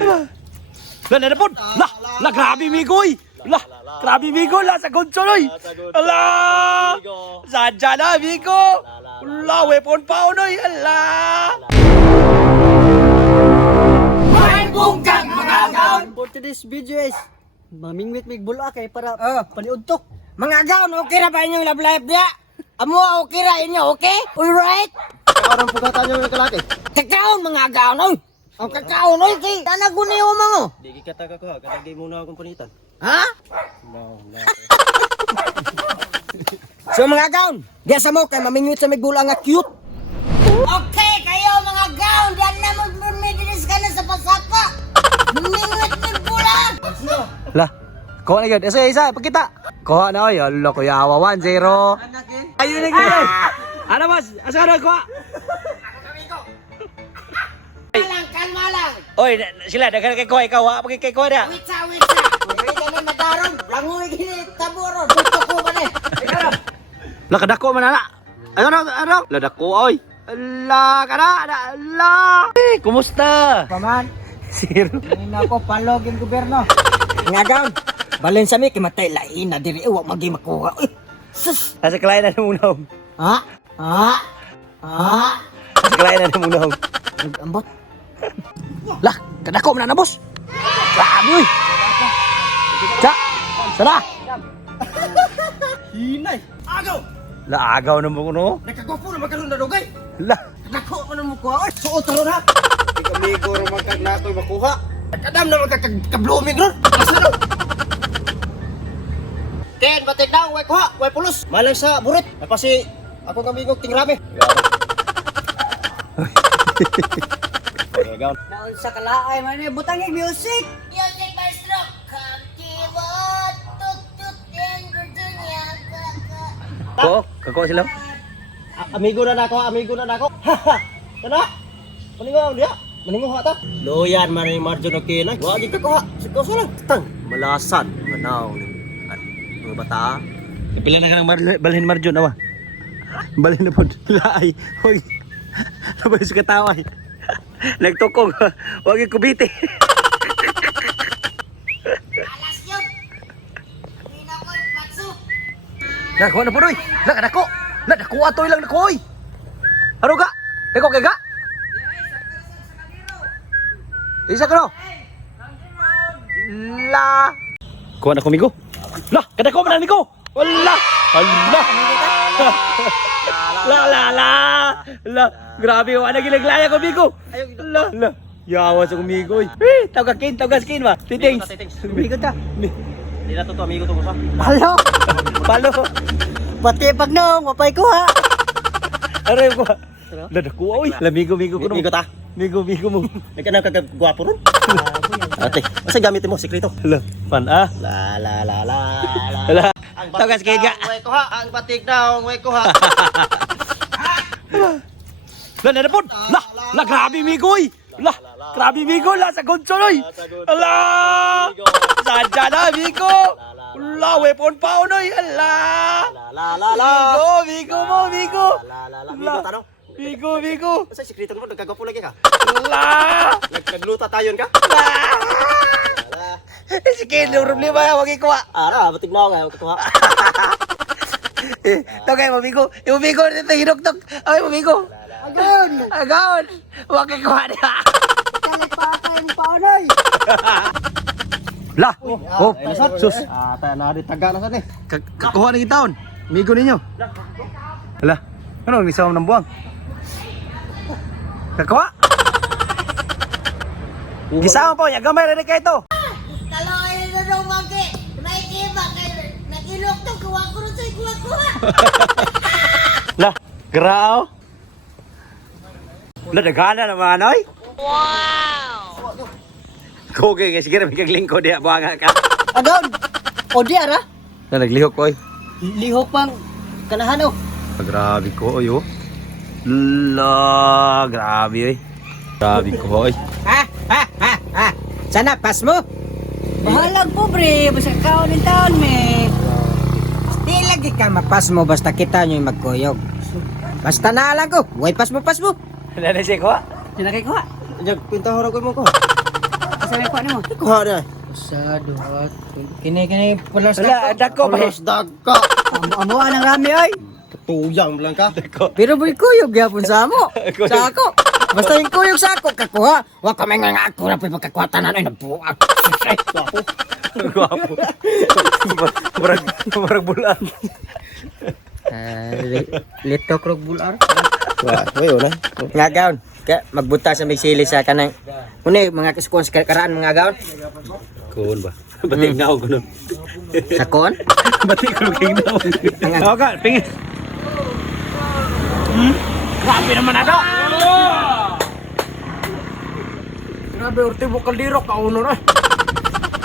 Na po. La grabe migoy. La grabe migoy la sa gonsoy. Ala. Sadya na migo. La weapon pa unoy. Ala. Bungkag mga agaon! For today's video is mamingwit mig bula kay para paniudtok. Mga agaon, okay na ba inyong love life dia? Amo okay ra inyo, okay? Alright? Parang pugatan nyo yung kalaki. Kakaon mga agaon, oy! Ang kakaon, oy! Kay tanaguni mo mga! Di kita ka ko, kalagay muna akong panitan. Ha? No. So mga agaon, diya sa mo kay mamingwit sa mig bula nga cute. Okay, kayo mga agaon, diyan na mo bumidinis ka na sa pasapa. Mamingwit mig bula! La. Kuha na yun. Isa, pakita. Kuha na oy. Ala kuya awa 1-0. Ayun na ganyan. Ano mas? Asa na kuha? Kalma lang! Oy, sila dagan kay kuha ikaw ha. Pag kay kuha na. Witsa! Wait ka na madarong! Langoy gini! Taburo! Dito ko ba ni? La kadako man ana. Ano? La dako oy. Ala kana. Ala. Kumusta? Paman, Zero. hindi na ako palogin gobyerno. Nga gaon, balin sa mi, kimatay lain na diri, wag magi makuha. Uy, sus! Asa klay na munaw. Ha? Asa klay na munaw. Nag-ambot. Lah, kadako man na boss. Grabe oy. Cha. Sara. Hinay! Agaw! La agaw na mo kuno. Nagkagwapo na magkaroon na dugay! La. Nagkako mo na mo kuha. Uy, suot ron ha! Di kami ko rumagkag na ito'y makuha. Nagkadam na magkakablooming ron! Asa ron? Ken, batid na, way kuha, way pulos! Malang sa burit! Napasi, ako kamigog tingrami. Okay, gaon. Naon sa kalaay man eh, butang yung music! Music maestro! Come keyboard, tuk-tuk in Virginia, Ko, kako sila. Amigo na nako. Haha. Kana? Maningo dia. Maningo ha ta. Loyan man ni Marjo na kinay. Wa gid ka ko ha. Sikaw sa lang. Tang. Malasan nganaw ni mga bata. Pila na kanang balhin Marjon awa. Balhin na pod. Laay. Hoy. Sabay sa kataway. Nagtukong. Wag kubiti. Alas yun! Hindi na ko ipatso! Nako na punoy. La kadako. La dako atoy lang nako oy. Ano ka? Dako kay ga? Isa ka no? La. Kuha na kumigo. La, kadako man niko. Wala. Allah. La. Grabe wa na gilaglaya ko bigo. La. Yawa sa kumigo. Tawgas kin ba? Titings. Kumigo ta. Di na to amigo to ko sa. Halo! Palo. Pati pag nung, mapay ko ha! Aray ko. La dako oy. La migo ko no. Amigo ta. Migo mo. Nagkanang kagagwapo ron. Ate, asa gamitin mo sekreto? Hala, pan ah. La. Hala. Ang Tawgas kay ga. Way ko ha. Ang batik daw, way ko ha. La po. La grabe migoy. La grabe migoy la sa gonsoy. Ala. Sadya na migo. La weapon pa unoy. Ala. La. Migo mo. Amigo ta no. Migo. Asa sekreto mo nagkagwapo lagi ka? La. Nagluta tayon ka? La. Sige, no problema ya, wag ikuha. Ara, batik na nga ko ha. Togay mo migo. Migo dito hinuktok. Ay mo migo. Agaon. Wag ikuha niya. Kalipatan pa onay! La. Oh, sus. Ta na di taga na sa ni. Kakuha na gitaon. Migo ninyo. Hala. Ano ni sawam ng buwang? Kakuha. Gisama po, ya gamay rin kayo ito. Kalau ini dong mangke, naik iba kayak nakilok tuh kuwa kuwa. La, grao. La, dagana naman, oy. Wow. Kogay nga, sige na may kaglingko diya, buwanga ka. Agaw! O di ara? Na, naglihok ko, oy. Lihok pang kanahan o. Grabe ko, oy, oh. La, grabe, oy. Grabe ko, oy. Ha? Sana pas mo? Bahalag po bre, basta kaon ng taon me. Di lagi ka mapas mo basta kita nyo yung magkuyog. Basta naalang ko, huwag pas mo. Nanay siya ko, Sinakay ko ha? Jag pinta hora ko mo ko. sa may kuha nimo. Kuha na. Usado at kini pulos Wala, dako ba? Pulos dagka. Amo ang rami ay. Tuyang lang ka. Pero boy kuyog gyapon sa amo. Sa ako. Basta yung kuyog sa ako kakuha. Wa ka may nga ako na pay pagkakuha tanan ay nabuak. Gwapo. Murag bulan. Lito krog bular. Wah, wayo na. Nga gaon. Kaya magbuta sa migsili sa kanang Muna mga kaskuan sa karaan mga gaon. Kuon ba? Batik na ako kuno. Sakon? Batik ko king daw. Ako ka, pingin. Grabe naman ako. Grabe urti mo kaldiro kauno na.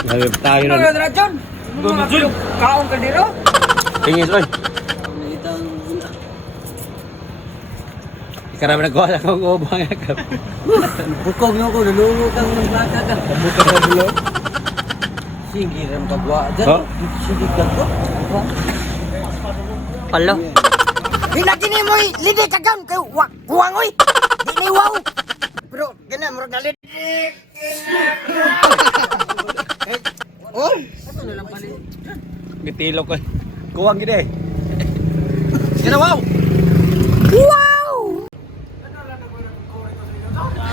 Grabe tayo na. Ano John? Kaon kaldiro? Pingin oy. Karami nagkuha ako ng ubang yakap. Bukog nyo ko, nalungo kang magbaka ka. Buka sa bulo. Sige, ram kagwa dyan. Oh? Sige, kagwa. Palo. Hinagini mo lidik kagam kay kuwang oy. Di ni wow. Pero gana murag na lidik. Oh, ano na lang pali. Gitilo ko. Kuwang gid eh. Sino wow?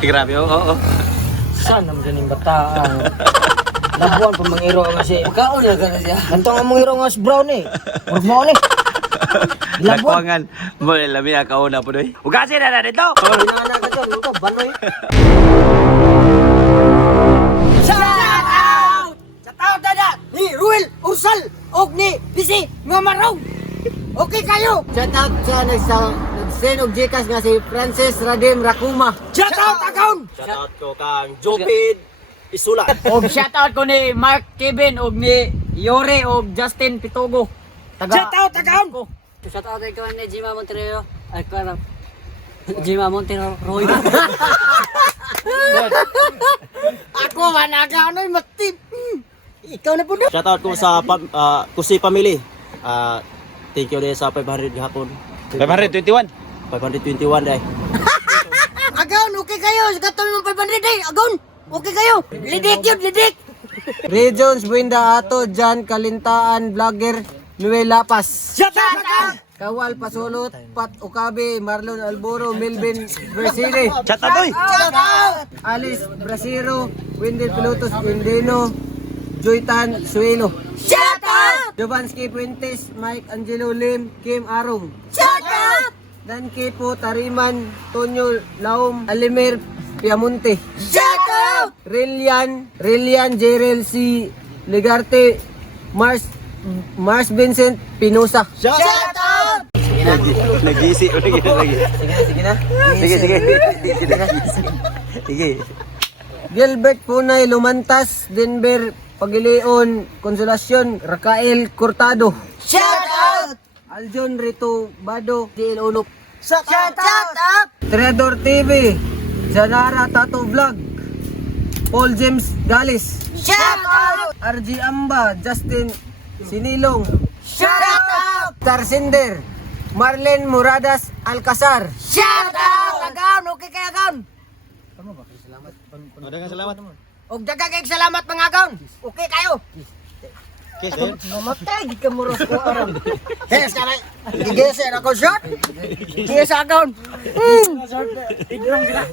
Grabe, oo. Saan naman ganing bata? Labuan pa mangiro nga si. Kaon na gana siya. Kantong ang mangiro nga si Brown eh. Murag mo ni. Labuan. Lakuangan. Mo lami ako na po doy. Ugasin na dito. Nana ka dyan, ito, baloy. Shout out! Shout out dada ni Ruel Ursal og ni Bisi nga Marong. Okay kayo? Shout out sa nag-send og Gcash nga si Francis Radim Rakuma. Shout out akaon! Shout out ko kang Jopid Isula. Og shout out ko ni Mark Kevin og ni Yore og Justin Pitogo. Shout out akaon! Shout out ko ni Jima Montero. Ay karap. Jima Montero Roy. Ako man agaonoy matip. Ikaw na po do. Shout out ko sa Kusi family. Thank you din sa 500 gihapon. 521. 521 dai. Agaon, okay kayo. Gatol mo 500 eh. Agaon, okay kayo. Lidik yun, lidik. Regions, Buenda Ato, Jan, Kalintaan, Vlogger, Noel Lapas. Shout out! Kawal, Pasulot, Pat Okabe, Marlon Alboro, Melvin Brasile. Chat atoy. Alice Brasero, Wendel Pilotos, Wendeno, Joytan Suelo. Shout out! Jovansky Puentes, Mike Angelo Lim, Kim Arong. Shout out! Dan Kipo Tariman, Tonyo Laum, Alimer Piamonte. Shout out! Rillian Jerel C. Ligarte, Mars Vincent Pinosa. Shout out! Nag-isi lagi. Sige na. Sige. Gilbert Punay Lumantas, Denver Pagilion, Konsolasyon, Rakael Cortado. Shout out! Aljon Rito Bado, DL Ulok. Shout out! Tredor TV, Janara Tato Vlog, Paul James Galis. Shout out! RG Amba, Justin Sinilong. Shout out! Tarsinder, Marlen Muradas Alcazar. Shout out! Agaon, okay kay Agaon. Salamat. Og dagag salamat mga Agaon. Okay kayo. Kiss din. Mamatay, di ka muros ko aram. Yes, kanay. Gigese ako shot. Gigese Agaon. Igrom gila.